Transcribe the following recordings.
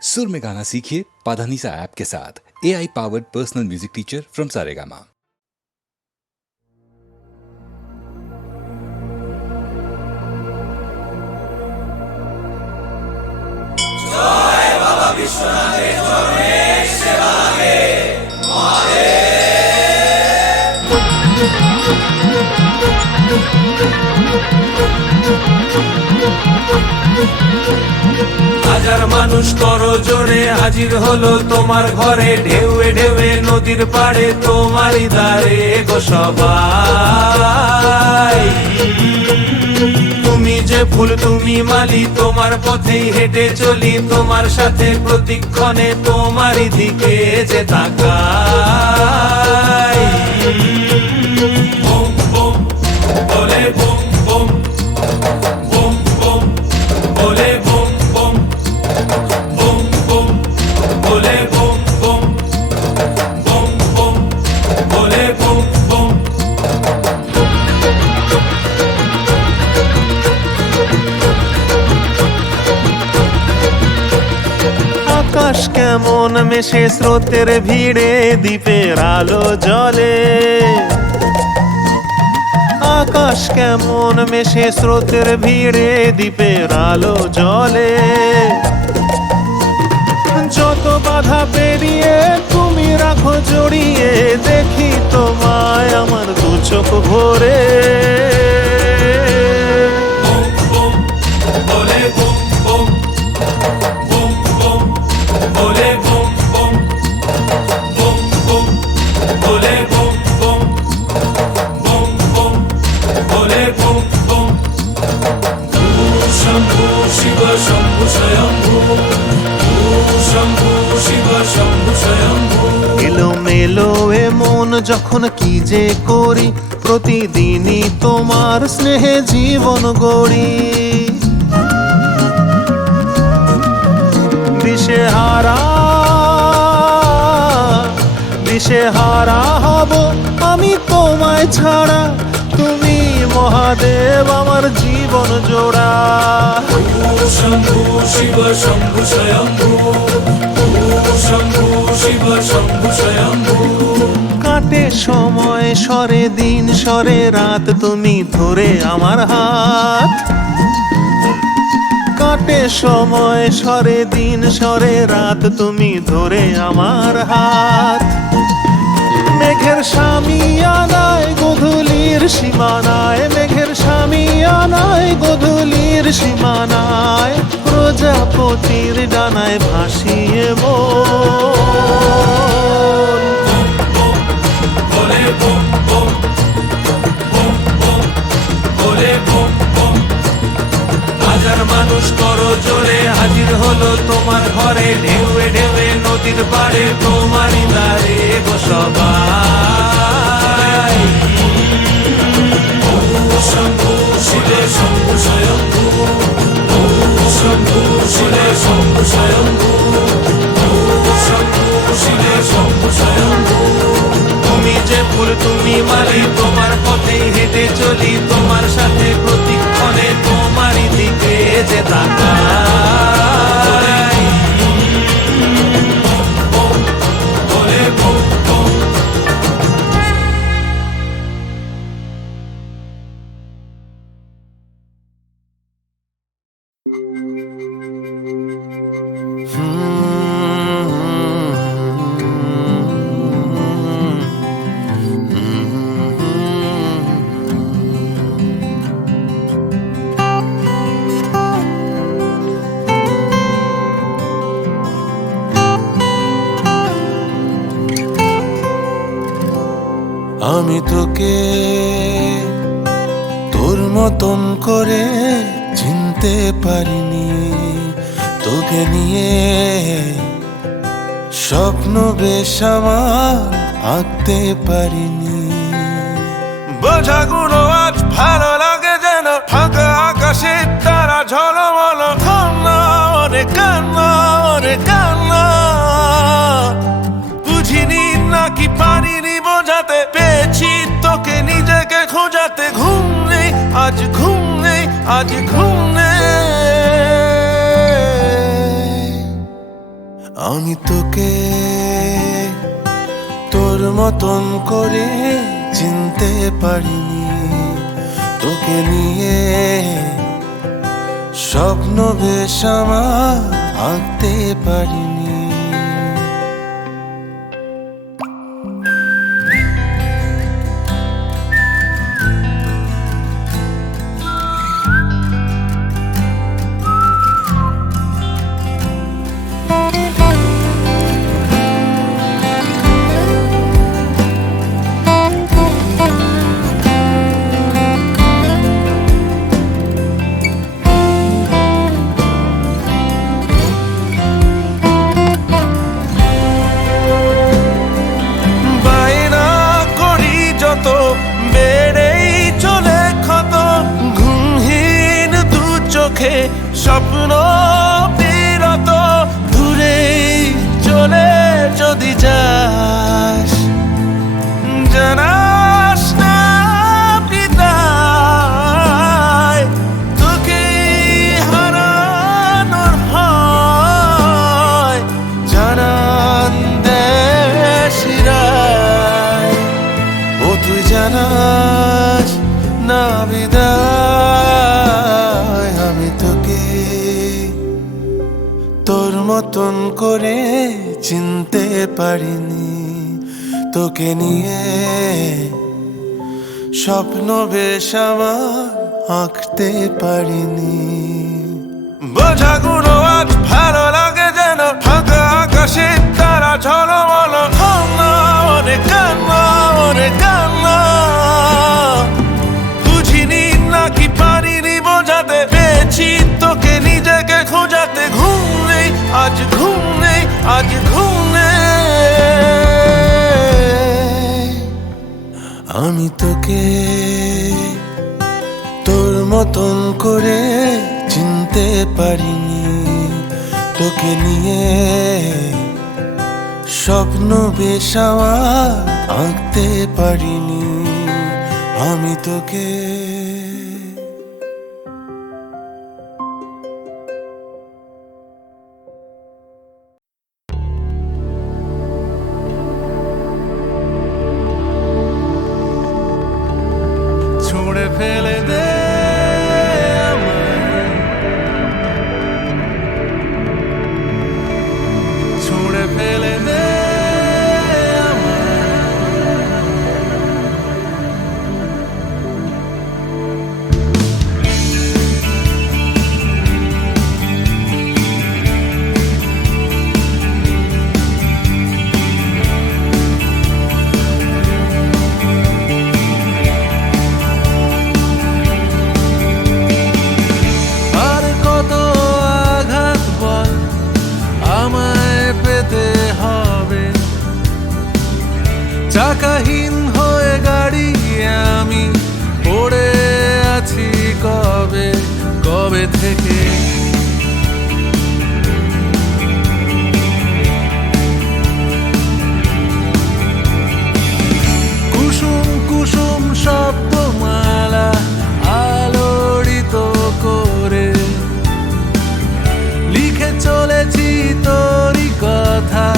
सुर में गाना सीखिए पाधानीसा ऐप के साथ। AI powered personal music teacher from Saregama. জয় বাবা বিশ্বনাথের চরণে সেবা হে হাজার মানুষ করো জোরে হাজির হলো তোমার ঘরে, ঢেউয়ে ঢেউয়ে নদীর পাড়ে তোমারই দ্বারে গো সবাই। তুমি যে ফুল তুমি মালি, তোমার পথেই হেঁটে চলি, তোমার সাথে প্রতিক্ষণে তোমারই দিকে যে তাকাই। বুম বুম বলে বুম বুম, বুম বুম বলে বুম বুম, বুম বুম বলে বুম বুম, বুম বুম বলে বুম বুম। আকাশ কেমন মেশে স্রোতের ভিড়ে, দ্বীপের আলো জ্বলে। আকাশ কেমন মেশে স্রোতের ভিড়ে, দ্বীপের আলো জ্বলে। যত বাধা পেরিয়ে তুমি রাখো জড়িয়ে, দেখি তোমায় আমার দু চোখ ভরে। বুম বুম বলে বুম বুম, বুম বুম বলে বুম বুম, বুম বুম বলে বুম বুম, বুম বুম বলে বুম বুম। শম্ভু শিব শম্ভু স্বয়ম্ভু, শম্ভু শিব শম্ভু স্বয়ম্ভু। এলোমেলো এ মন যখন কি যে করি, প্রতিদিনই তোমার স্নেহে জীবন গড়ি। দিশেহারা হব আমি তোমায় ছাড়া, তুমি মহাদেব আমার জীবন জোড়া। শম্ভু শিব শম্ভু স্বয়ম্ভু, শম্ভু শিব শম্ভু স্বয়ম্ভু। কাটে সময় সরে দিন সরে রাত, তুমি ধরে আমার হাত। কাটে সময় সরে দিন সরে রাত, তুমি ধরে আমার হাত। মেঘের সামিয়ানায় গধূলির সীমানায়, মেঘের সামিয়ানায় গধূলির সীমানায়, প্রজাপতির ডানায় ভাসিয়ে মন। বলে বুম বুম, বুম বুম বলে বুম বুম। হাজার মানুষ করো জোরে হাজির হলো তোমার ঘরে, ঢেউয়ে ঢেউয়ে নদীর পাড়ে তোমারই দ্বারে গো সবাই। শম্ভু শিবে শম্ভু স্বয়ম্ভু, শম্ভু শিবে শম্ভু স্বয়ম্ভু, শম্ভু শিবে শম্ভু স্বয়ম্ভু। তুমি যে ফুল তুমি মালি, তোমার পথেই হেঁটে চলি, তোমার সাথে প্রতিক্ষণে তোমারই দিকে যে তাকাই। বলে বুম বুম। আমি তোকে তোর মতন করে চিনতে পারিনি, তোকে নিয়ে স্বপ্ন বেশ আমার আঁকতে পারিনি। বোঝাগুলো আজ ভালো লাগে যেন, ফাঁকা আকাশে তারা ঝলমল। কান্না ওরে কান্না ওরে কান্না, বুঝিনি নাকি পারিনি বোঝাতে, পেয়েছি তোকে নিজেকে খোঁজাতে। ঘুম নেই আজ ঘুম নেই আজ ঘুম নেই। আমি তোকে তোর মতন করে চিনতে পারিনি, তোকে নিয়ে স্বপ্ন বেশ আমার আঁকতে পারিনি। স্বপ্ন বিরত দূরে চলে যদি যাস, জানাস না পিতায় তোকে হারানোর হয়, জানান দেশিরায় ও তুই জানাস না বিদায়। আমি তোকে তোর মতন করে চিনতে পারিনি, তোকে নিয়ে স্বপ্ন বেশ আমার আঁকতে পারিনি। বোঝাগুলো আজ ভালো লাগে যেন ফাঁকা আকাশে তারা ঝলমল, কান্না ওরে কান্না ওরে কান্না, বুঝিনি নাকি পারিনি বোঝাতে, পেয়েছি তোকে নিজেকে খোঁজাতে। ঘুম নেই আজ ঘুম নেই আজ ঘুম নেই। আমি তোকে তোর মতন করে চিনতে পারিনি, তোকে নিয়ে স্বপ্ন বেশ আমার আঁকতে পারিনি। আমি তোকে ছুঁড়ে ফেলে দে আমায়, ছুঁড়ে ফেলে দে আমায়। আর কত আঘাত বল আমায় পেতে হবে, চাকাহীন হয়ে গাড়ি আমি পড়ে আছি কবে কবে থেকে। কুসুম কুসুম শব্দমালা আলোড়িত করে লিখে চলেছি তোরই কথা,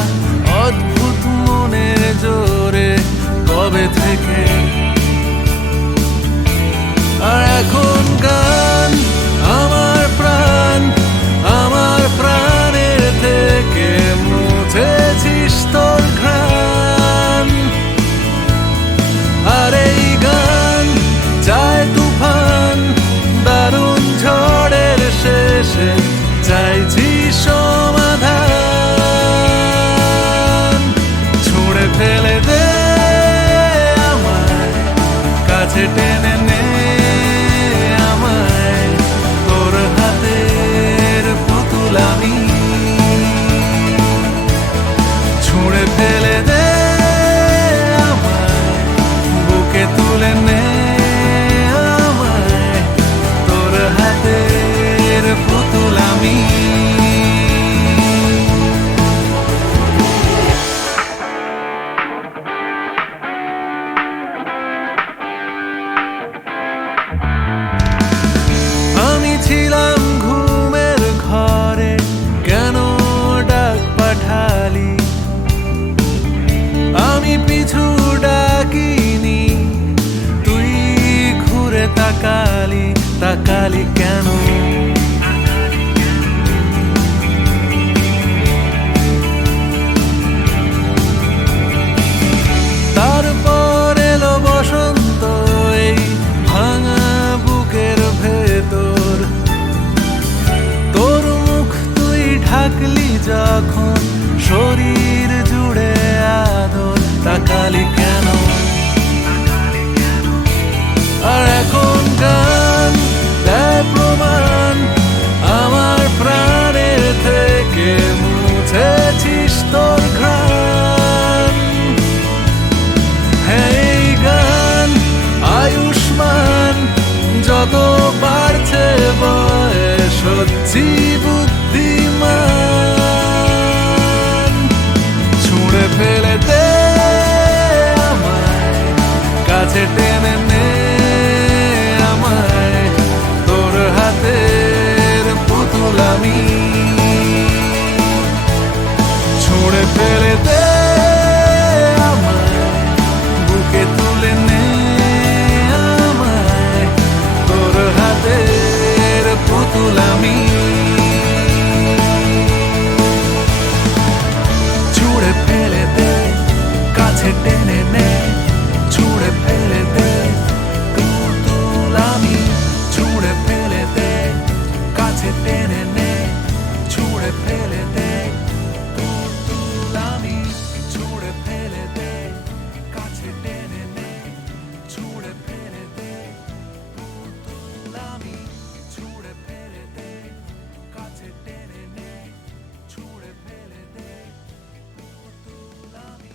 অদ্ভুত মনের জোরে তাকালি কেন? তারপর এলো বসন্ত এই ভাঙা বুকের ভেতর, তোর মুখ তুই ঢাকলি যখন শরীর জুড়ে আদর, তাকালি কেন? আর এখন গান দেয় প্রমাণ আমার প্রাণের থেকে মুছেছিস তোর ঘ্রাণ। হ্যাঁ এই গান আয়ুষ্মান, যত বাড়ছে বয়স হচ্ছি বুদ্ধিমান। ছুঁড়ে ফেলে দে আমায়, কাছে টেনে নে আমায়, তোর হাতের পুতুল আমি। ছুঁড়ে ফেলে দে আমায়, বুকে তুলে নে আমায়, তোর হাতের পুতুল আমি। ছুঁড়ে ফেলে দে, কাছে টেনে নে, ছুঁড়ে ফেলে দে পুতুল আমি। ছুঁড়ে ফেলে দে, কাছে টেনে নে, ছুঁড়ে ফেলে দে পুতুল আমি। ছুঁড়ে ফেলে দে, কাছে টেনে নে, ছুঁড়ে ফেলে দে পুতুল আমি। ছুঁড়ে ফেলে দে, কাছে টেনে নে, ছুঁড়ে ফেলে দে পুতুল আমি।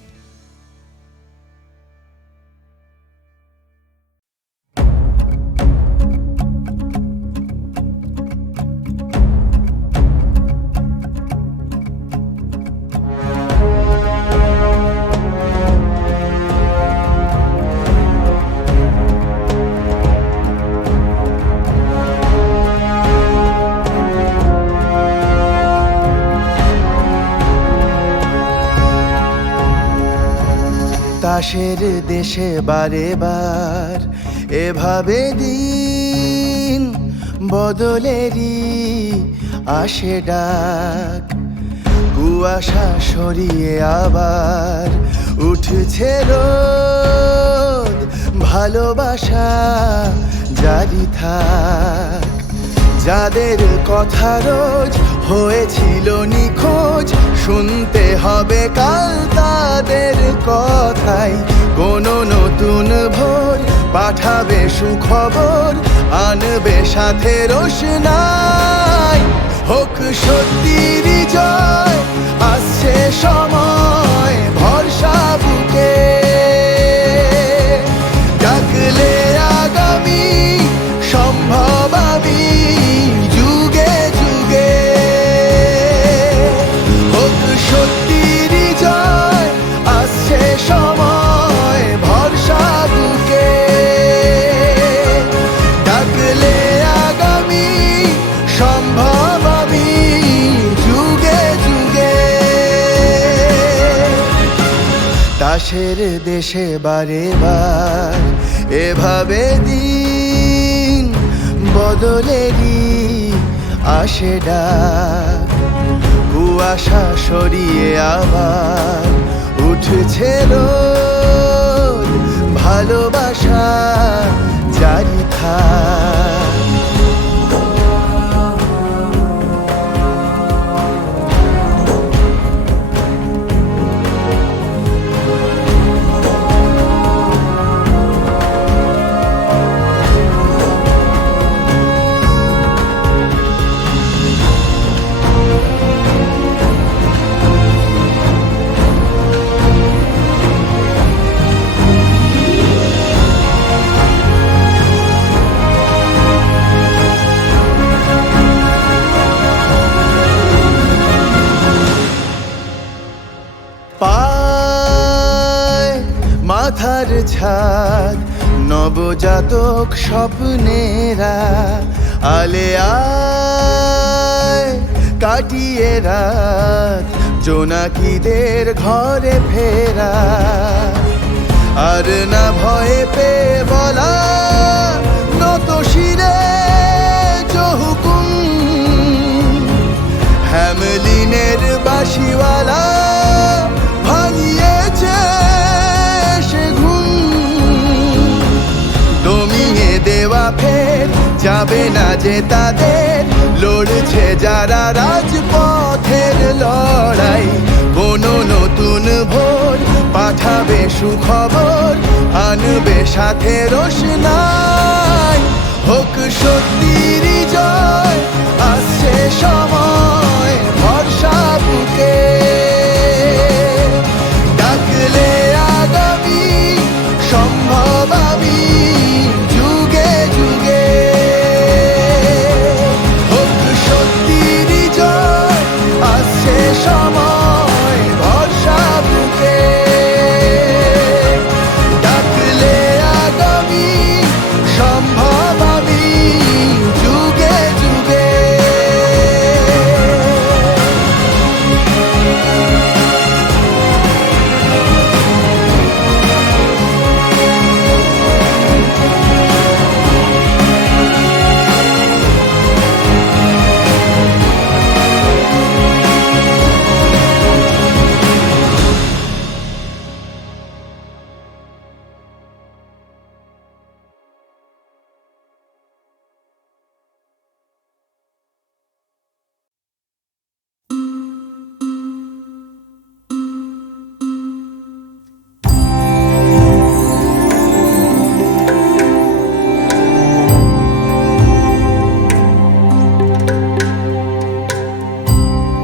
তাসের দেশে বারে বার এভাবে দিন বদলেরই আসে ডাক। কুয়াশা সরিয়ে আবার উঠছে রোদ, ভালোবাসা জারি থাক। যাদের কথা রোজ হয়েছিল নিখোঁজ, শুনতে হবে কাল তাদের কথাই। কোনো নতুন ভোর পাঠাবে সুখবর, আনবে সাথে রোশনাই। হোক সত্যির জয়, আসছে সময় ভরসা বুকে। ডাকলে আগামী সম্ভব আমি যুগে যুগে। হোক সত্যির জয়, আসছে সময় ভরসা বুকে। ডাকলে আগামী সম্ভব আমি যুগে যুগে। তাসের দেশে বারে বার এভাবে দিন বদলেরই আসে ডাক। কুয়াশা সরিয়ে আবার উঠছে রোদ, ভালোবাসা জারি থাক। পায় মাথার ছাদ নবজাতক স্বপ্নেরা, আলে আয় কাটিয়ে রাত জোনাকিদের ঘরে ফেরা। আর না ভয়ে পেয়ে বলা নত শিরে হুকুম হ্যামলিনের বাঁশিওয়ালা ভাঙিয়েছে সে ঘুম দমিয়ে দেওয়া ফের যাবে না যে তাদের লড়ছে যারা রাজপথের লড়াই কোনো নতুন ভোর পাঠাবে সুখবর আনবে সাথে রোশনাই হোক সত্যির জয় আসছে সময় ভরসা বুকে ডাকলে আগামী সম্ভব আমি যুগে যুগে হোক সত্যির জয় আসছে সময় ভরসা বুকে ডাকলে আগামী সম্ভব আমি যুগে যুগে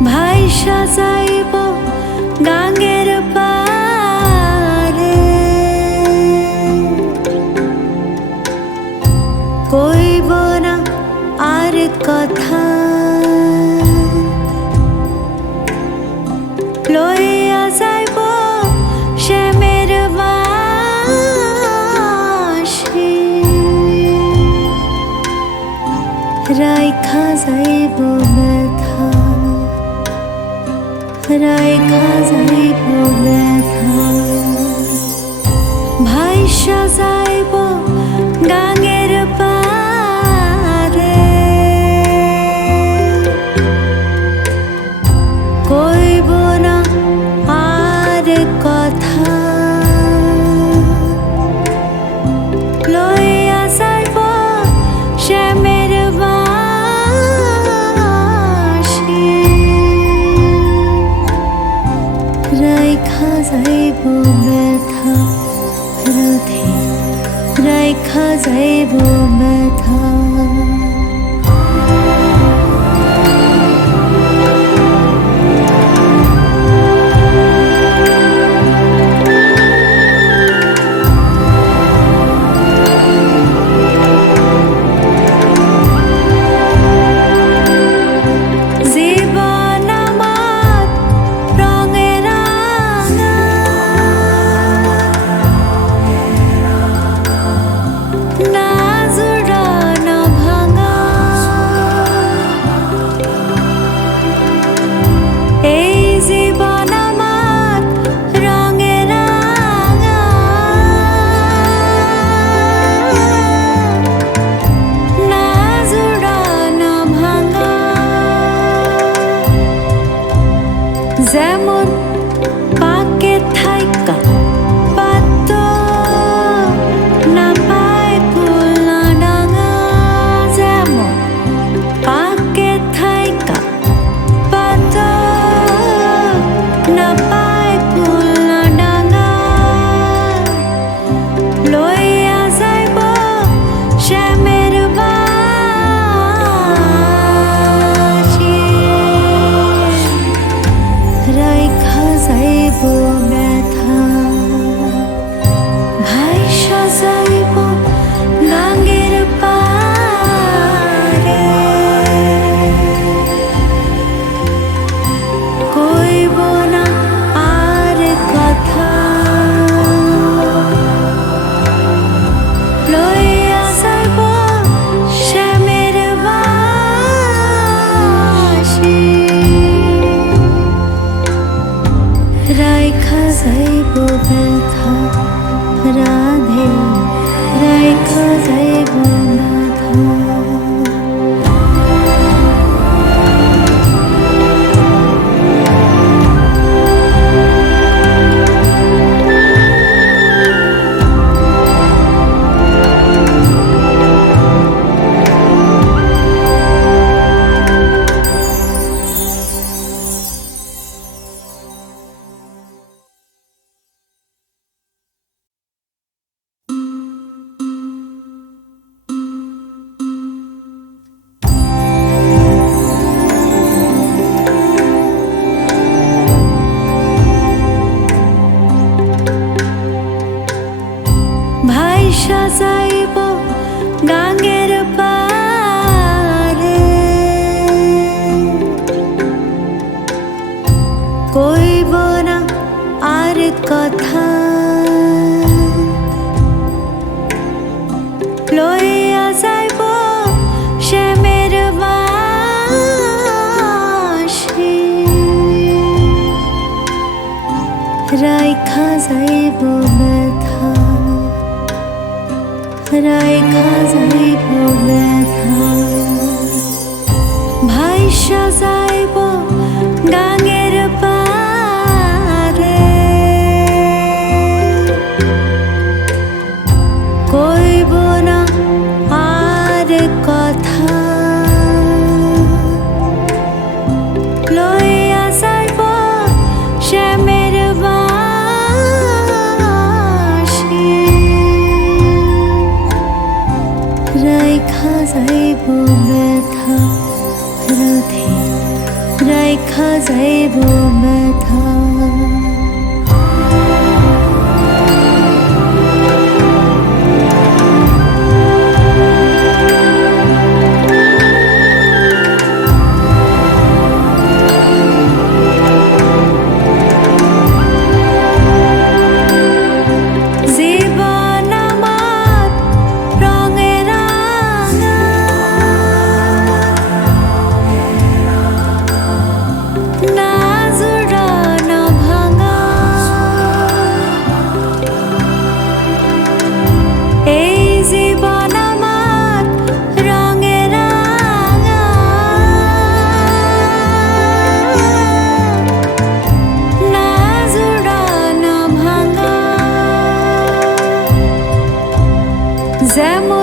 ভাইসা যাইব গাঙ্গের পারে কইব না আর কথা লইয়া যাইব শ্যামের বাঁশি রাইখা যাইব ব্যথা রাইখা যাইব ব্যথা ভাইসা যাইব গাঙ্গের পারে কইব না আর কথা লইয়া যাইব শ্যামের বাঁশি রাইখা যাইব ব্যথা রাধে রাইখা যাইব ব্যথা জীবন আমার রঙে রাঙা না জোড়া না ভাঙা এই জীবন আমার রঙে রাঙা না জোড়া না ভাঙা যেমন পাকে থাইকা পাত না পায় ফুল না ডাঙা যেমন পাকে থাইকা পাত না পায় ফুল না ডাঙা লইয়া যাইব শ্যামের বাঁশি রাইখা যাইব ব্যথা ভাইসা যাইব গাঙ্গের পারে কইব না আর কথা লইয়া যাইব শ্যামের বাঁশি রাইখা যাইব ব্যথা রাধে রাইখা যাইব ব্যথা কইব না আর কথা লইয়া যাইব শ্যামের বাঁশি রাইখা যাইব ব্যথা রাইখা যাইব ব্যথা ভাইসা যাইব গাঙের পারে কইব না আর কথা লইয়া যাইব শ্যামের বাঁশি রাইখা যাইব ব্যথা রাধে রাইখা যাইব ব্যথা জীবন আমার রঙে রাঙা না জোড়ানো ভাঙা এই জীবন আমার রঙে রাঙা না জোড়ানো ভাঙা যেমন